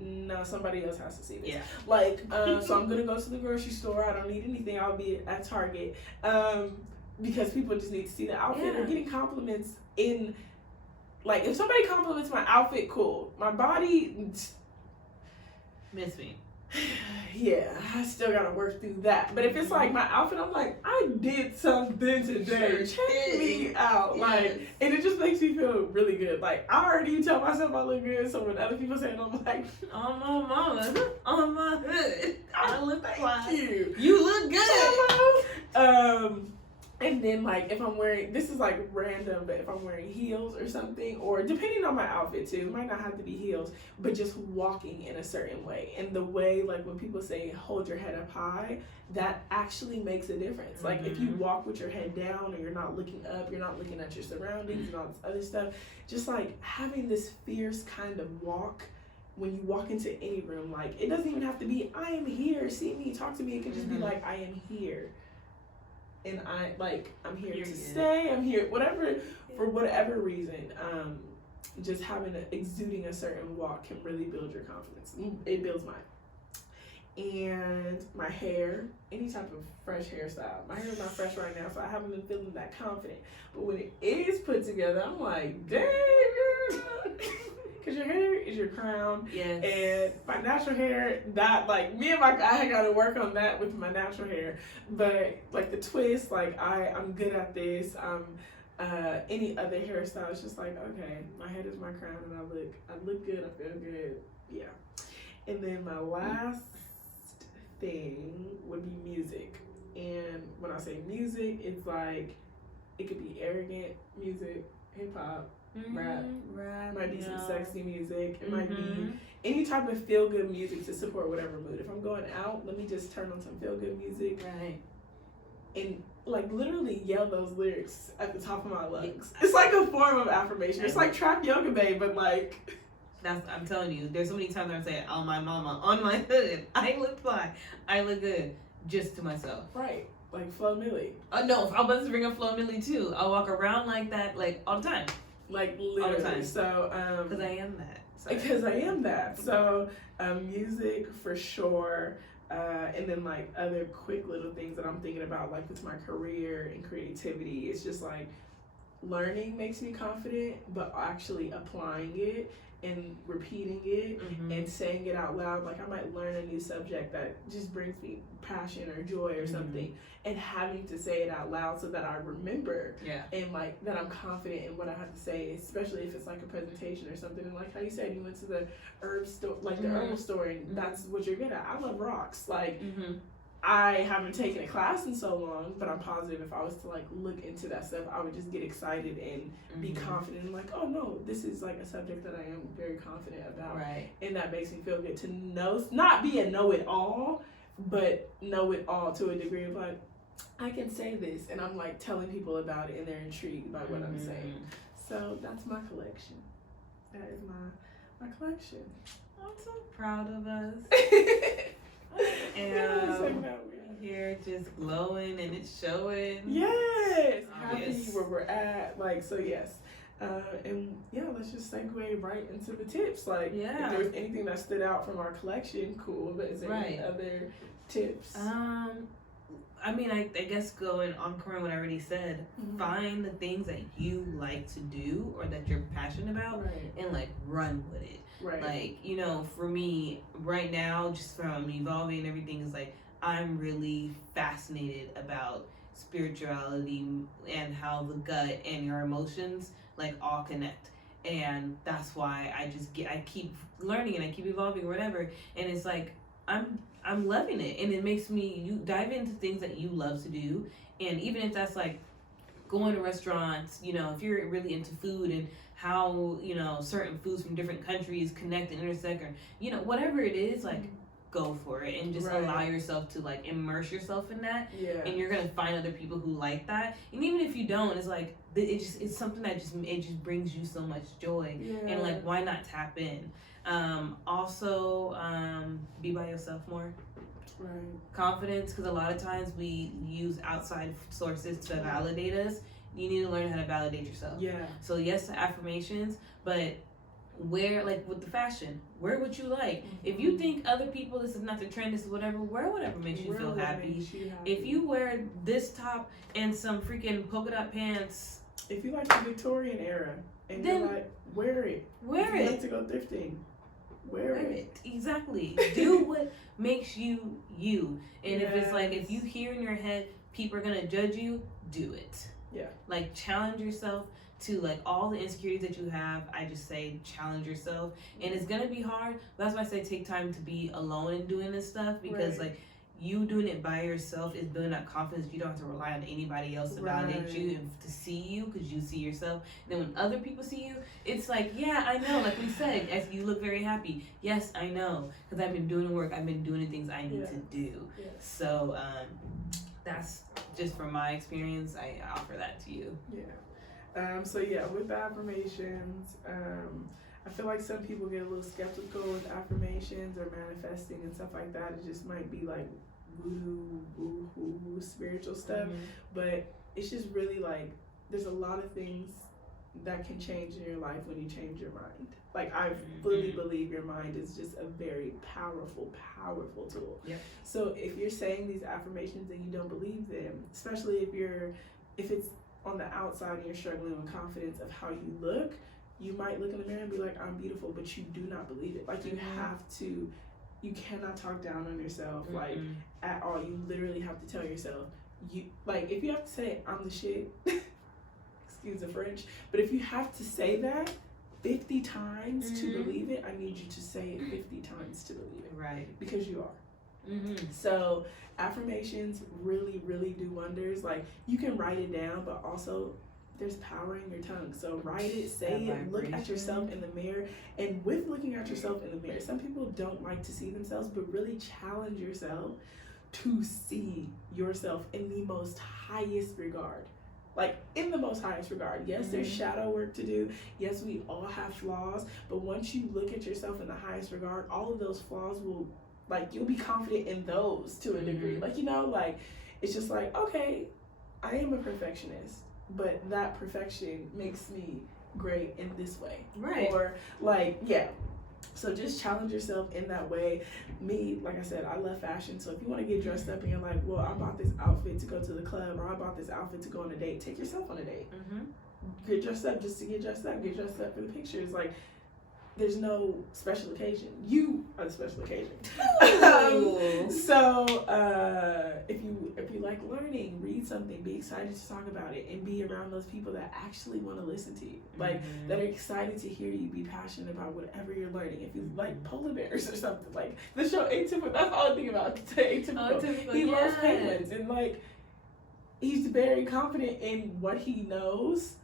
no, somebody else has to see this. Like so I'm gonna go to the grocery store. I don't need anything. I'll be at Target because people just need to see the outfit. Or getting compliments in, like if somebody compliments my outfit, cool. My body, miss me. Yeah, I still gotta work through that. But if it's like my outfit, I'm like, I did something today. Check me out. Like, and it just makes me feel really good. Like, I already tell myself I look good, so when other people say it, I'm like, oh my mama, on my hood, I look thank you. You look good. And then, like, if I'm wearing, this is, like, random, but if I'm wearing heels or something, or depending on my outfit, too, it might not have to be heels, but just walking in a certain way. And the way, like, when people say, hold your head up high, that actually makes a difference. Mm-hmm. Like, if you walk with your head down, and you're not looking up, you're not looking at your surroundings and all this other stuff, just, like, having this fierce kind of walk when you walk into any room, like, it doesn't even have to be, I am here, see me, talk to me. It can just be, like, I am here. And I'm here to stay, I'm here, whatever, for whatever reason, just exuding a certain walk can really build your confidence. It builds mine. And my hair, any type of fresh hairstyle. My hair is not fresh right now, so I haven't been feeling that confident. But when it is put together, I'm like, dang, girl. Because your hair is your crown. Yes. And my natural hair, that, like, I got to work on that with my natural hair. But, like, the twist, like, I'm good at this. Any other hairstyle, it's just like, okay, my head is my crown, and I look good, I feel good. Yeah. And then my last thing would be music. And when I say music, it's like, it could be arrogant music, hip-hop, rap, might be some sexy music. It might be any type of feel-good music to support whatever mood. If I'm going out, let me just turn on some feel-good music. Right. And, like, literally yell those lyrics at the top of my lungs. It's like a form of affirmation. It's like trap yoga, babe, but, like... I'm telling you, there's so many times I say, on my mama, on my hood, I look fly, I look good, just to myself. Right. Like Flo Milli. No, I'm about to bring up Flo Milli, too. I walk around like that, like, all the time. Like, literally. All the time. So, because I am that. Because I am that. So, music for sure. And then, like, other quick little things that I'm thinking about, like, with my career and creativity. It's just, like, learning makes me confident, but actually applying it and repeating it and saying it out loud. Like, I might learn a new subject that just brings me passion or joy or something, and having to say it out loud so that I remember and, like, that I'm confident in what I have to say, especially if it's like a presentation or something. And like how you said, you went to the herb store, like the herbal store, and that's what you're good at. I love rocks. Like, I haven't taken a class in so long, but I'm positive if I was to, like, look into that stuff, I would just get excited and be confident and, like, oh no, this is, like, a subject that I am very confident about. Right. And that makes me feel good to know, not be a know-it-all, but know it all to a degree of, like, I can say this, and I'm, like, telling people about it and they're intrigued by what I'm saying. So that's my collection. That is my collection. I'm so proud of us. And here just glowing and it's showing. Yes. Happy where we're at. Like, so yes. And yeah, let's just segue right into the tips. Like, if there was anything that stood out from our collection, cool. But is there any other tips? I mean, I guess going on current what I already said, find the things that you like to do or that you're passionate about and, like, run with it. Right. Like, you know, for me right now, just from evolving and everything, is like, I'm really fascinated about spirituality and how the gut and your emotions, like, all connect. And that's why I keep learning and I keep evolving or whatever. And it's like, I'm loving it. And it makes you dive into things that you love to do. And even if that's, like, going to restaurants, you know, if you're really into food and how, you know, certain foods from different countries connect and intersect, or, you know, whatever it is, like, go for it and just allow yourself to, like, immerse yourself in that. And you're gonna find other people who like that. And even if you don't, it's like, it's something that just brings you so much joy. And, like, why not tap in? Also, be by yourself more. Confidence, because a lot of times we use outside sources to validate us. You need to learn how to validate yourself. So yes to affirmations, but wear, like, with the fashion, wear what you like. If you think other people, this is not the trend, this is whatever, wear whatever makes you feel happy. If you wear this top and some freaking polka dot pants, if you like the Victorian era and then, you're like, wear it. If you like to go thrifting, wear it. Exactly. Do what makes you you. And if it's like, if you hear in your head people are gonna judge you, do it. Like, challenge yourself to, like, all the insecurities that you have. I just say challenge yourself, and it's gonna be hard, but that's why I say take time to be alone and doing this stuff, because like, you doing it by yourself is building that confidence. You don't have to rely on anybody else to validate you and to see you, because you see yourself. And then when other people see you, it's like, yeah, I know. Like we said, as you look very happy. Yes, I know, because I've been doing the work. I've been doing the things I need to do. Yeah. So that's just from my experience. I offer that to you. Yeah. So yeah, with the affirmations, I feel like some people get a little skeptical with affirmations or manifesting and stuff like that. It just might be like voodoo, woo-hoo, spiritual stuff. But it's just really like, there's a lot of things that can change in your life when you change your mind. Like, I fully believe your mind is just a very powerful tool. Yep. So if you're saying these affirmations and you don't believe them, especially if it's on the outside and you're struggling with confidence of how you look, you might look in the mirror and be like, I'm beautiful, but you do not believe it. Like, you cannot talk down on yourself, like, at all. You literally have to tell yourself, if you have to say, I'm the shit, excuse the French, but if you have to say that 50 times to believe it, I need you to say it 50 times to believe it. Right. Because you are. So affirmations really, really do wonders. Like, you can write it down, but also there's power in your tongue. So write it, say it, look at yourself in the mirror. And with looking at yourself in the mirror, some people don't like to see themselves, but really challenge yourself to see yourself in the most highest regard. Like, in the most highest regard. Yes, there's shadow work to do. Yes, we all have flaws. But once you look at yourself in the highest regard, all of those flaws will, like, you'll be confident in those to a degree. Like, it's just like, okay, I am a perfectionist, but that perfection makes me great in this way. Right. Or, so just challenge yourself in that way. Me, like I said, I love fashion. So if you want to get dressed up and you're like, well, I bought this outfit to go to the club, or I bought this outfit to go on a date, take yourself on a date. Get dressed up just to get dressed up. Get dressed up for the pictures. Like, there's no special occasion. You are the special occasion. If you like learning, read something, be excited to talk about it, and be around those people that actually want to listen to you, like that are excited to hear you be passionate about whatever you're learning. If you like polar bears or something, like the show Atypical, that's all I think about. Atypical. He loves penguins, and like, he's very confident in what he knows.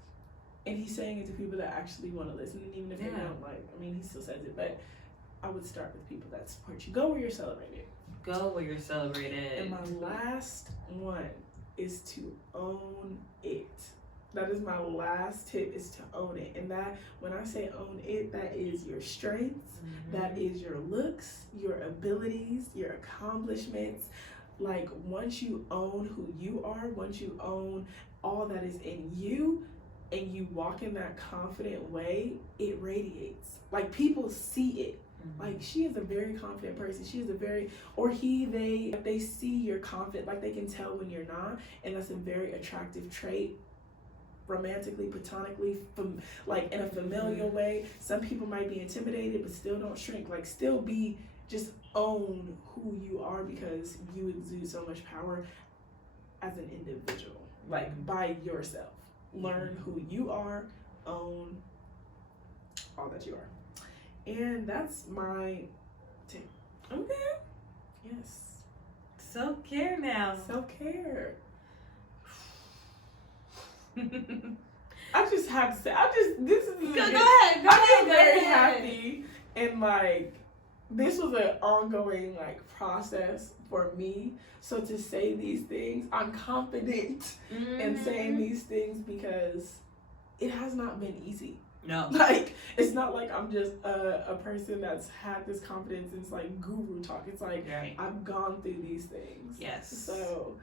And he's saying it to people that actually want to listen, and even if they don't, he still says it, but I would start with people that support you. Go where you're celebrated. Go where you're celebrated. And my last one is to own it. That is my last tip, is to own it. And that, when I say own it, that is your strengths, that is your looks, your abilities, your accomplishments. Like, once you own who you are, once you own all that is in you, and you walk in that confident way, it radiates. Like, people see it. Like, she is a very confident person. She is a very, or they see you're confident. Like, they can tell when you're not. And that's a very attractive trait, romantically, platonically, from, like, in a familial way. Some people might be intimidated, but still don't shrink. Like, still just own who you are, because you exude so much power as an individual, like, by yourself. Learn who you are, own all that you are. And that's my tip. Okay. Yes. Self-care now. Self-care. I just have to say, go ahead. I'm very happy. And, like, this was an ongoing, like, process for me. So to say these things, I'm confident in saying these things, because it has not been easy. No. Like, it's not like I'm just a person that's had this confidence and it's like guru talk. It's like, I've gone through these things. Yes. So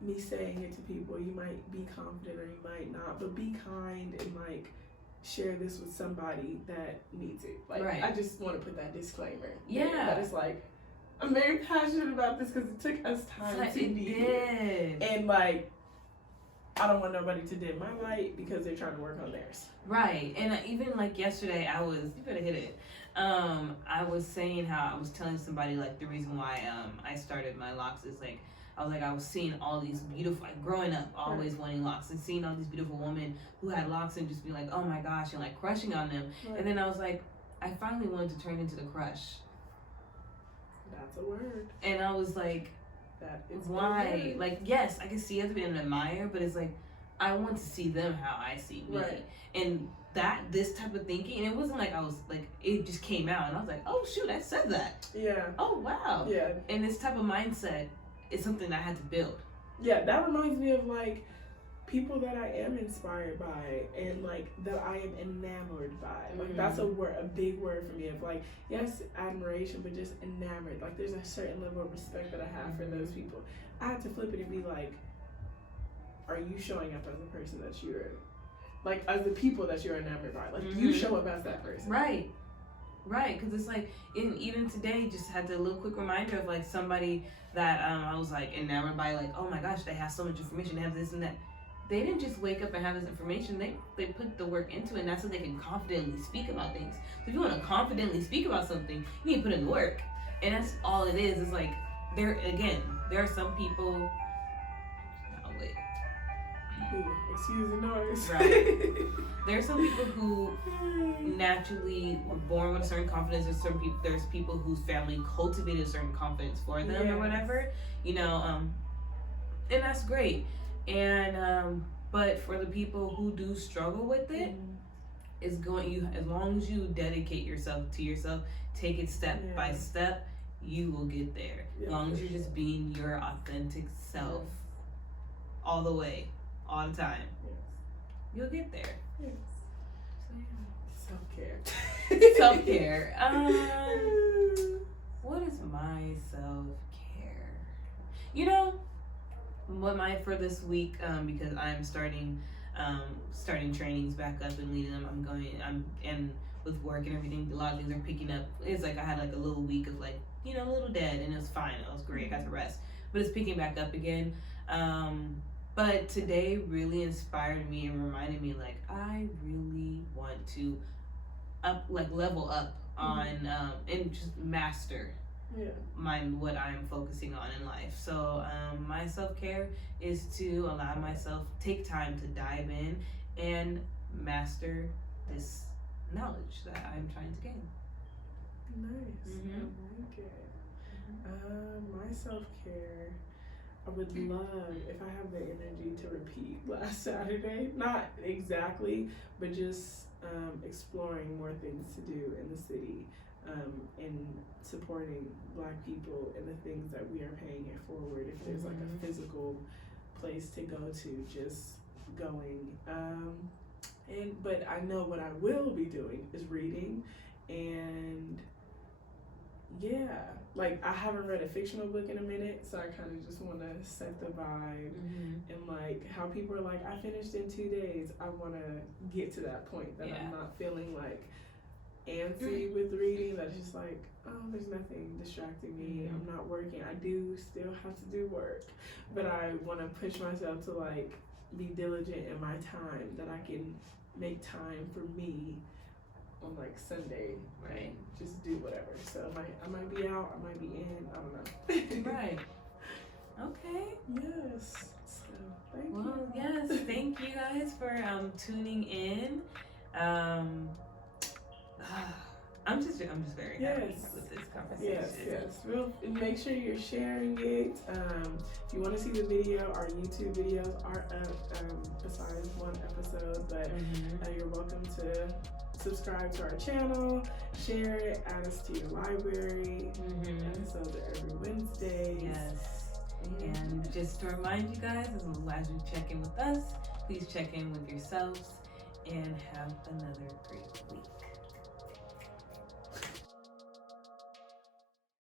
me saying it to people, you might be confident or you might not, but be kind and, like, share this with somebody that needs it. Like, I just want to put that disclaimer. Yeah. That it's like, I'm very passionate about this because it took us time to be here. And, like, I don't want nobody to dim my light because they're trying to work on theirs. Right. And even, like, yesterday, you better hit it. I was saying how I was telling somebody, like, the reason why I started my locks is, like, I was seeing all these beautiful, like, growing up, always wanting locks, and seeing all these beautiful women who had locks and just be like, oh my gosh, and, like, crushing on them. And then I was like, I finally wanted to turn into the crush. That's a word. And I was like, that is why? Like, yes, I can see other people and admire, but it's like, I want to see them how I see me. Right. And this type of thinking, and it wasn't like I was like, it just came out, and I was like, oh shoot, I said that. Yeah. Oh wow. Yeah. And this type of mindset is something that I had to build. Yeah, that reminds me of like people that I am inspired by and like that I am enamored by. Like that's a big word for me of like, yes, admiration, but just enamored. Like there's a certain level of respect that I have for those people. I had to flip it and be like, are you showing up as the person that you're, like as the people that you're enamored by? Like you show up as that person. Right. Because it's like, even today, just had a little quick reminder of like somebody that I was like enamored by, like, oh my gosh, they have so much information, they have this and that. They didn't just wake up and have this information, they put the work into it, and that's so they can confidently speak about things. So if you want to confidently speak about something, you need to put in the work. And that's all it is. It's like, there are some people, oh wait. Excuse the noise. Right. There are some people who naturally were born with a certain confidence. There's people whose family cultivated a certain confidence for them or whatever, and that's great. And but for the people who do struggle with it, as long as you dedicate yourself to yourself, take it step by step, you will get there. As long as you're just being your authentic self all the way, all the time, you'll get there. Yes. So, self-care. Self-care. What is my self-care? For this week, because I'm starting trainings back up and leading them. And with work and everything, a lot of things are picking up. It's like I had like a little week of like, a little dead, and it was fine. It was great. I got to rest, but it's picking back up again. But today really inspired me and reminded me like I really want to level up on and just master what I'm focusing on in life. So my self-care is to allow myself take time to dive in and master this knowledge that I'm trying to gain. Nice. I like it. My self-care, I would love if I have the energy to repeat last Saturday. Not exactly, but just exploring more things to do in the city, and supporting Black people and the things that we are paying it forward. If there's like a physical place to go to, just going. But I know what I will be doing is reading, and like I haven't read a fictional book in a minute, so I kind of just want to set the vibe and like how people are like, I finished in 2 days. I want to get to that point that I'm not feeling like antsy with reading. That's just like, oh, there's nothing distracting me. I'm not working. I do still have to do work, but I want to push myself to like be diligent in my time, that I can make time for me on like Sunday, right? Just do whatever. So I might be out, I might be in, I don't know. Right. Okay. Yes. So thank you. Well, yes, thank you guys for tuning in. I'm just very happy with this conversation. Yes. Well, make sure you're sharing it. If you want to see the video, our YouTube videos are up besides one episode, but you're welcome to subscribe to our channel, share it, add us to your library. Episodes are every Wednesday. Yes. And just to remind you guys, as you check in with us, please check in with yourselves and have another great week.